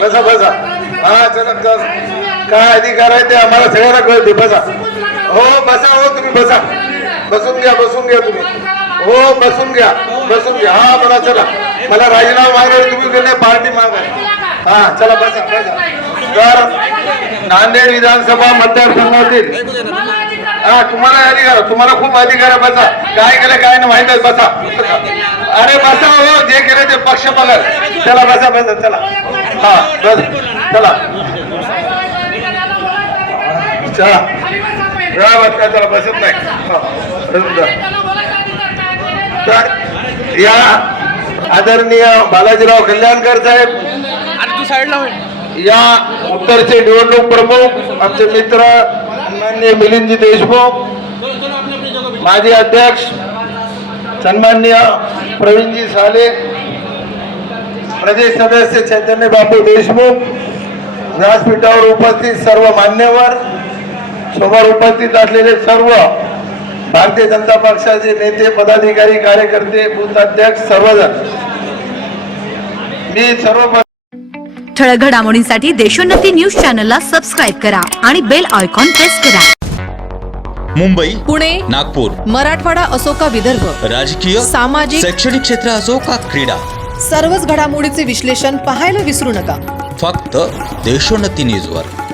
बसा बसा. हा चला काय अधिकार आहे ते आम्हाला सगळ्यांना कळते. बसा. हो बसा. हो तुम्ही बसा. बसून घ्या तुम्ही. हो बसून घ्या. हा बोला. चला मला राजीनामा मागणार. तुम्ही गेले पार्टी मागा. हा चला बसा. तर नांदेड विधानसभा मतदारसंघातील हा तुम्हाला अधिकार. तुम्हाला खूप अधिकार आहे. बसा. काय केलं काय नाही माहित आहे. बसा. अरे बसा. हो जे केलं ते पक्ष बघा. चला बसा. चला हा बस. चला चला बसत नाही. तर या आदरणीय बालाजीराव कल्याणकर साहेब, या उत्तरचे निवडणूक प्रमुख आमचे मित्र सन्माननीय मिलिंदजी देशमुख, माजी अध्यक्ष सन्माननीय प्रवीणजी साले, प्रदेश सदस्य चैतन्य बापू देशमुख, व्यासपीठावर उपस्थित सर्व मान्यवर, समोर उपस्थित असलेले सर्व भारतीय जनता पक्षाचे नेते, पदाधिकारी, कार्यकर्ते, बूथ अध्यक्ष सर्वजण, मी सर्व ठळक घडामोडींसाठी देशोन्नती न्यूज चॅनलला सबस्क्राईब करा आणि बेल आयकॉन प्रेस करा. मुंबई, पुणे, नागपूर, मराठवाडा असो का विदर्भ, राजकीय, सामाजिक, शैक्षणिक क्षेत्र असो का क्रीडा, सर्वच घडामोडीचे विश्लेषण पाहायला विसरू नका. फक्त देशोन्नती न्यूजवर.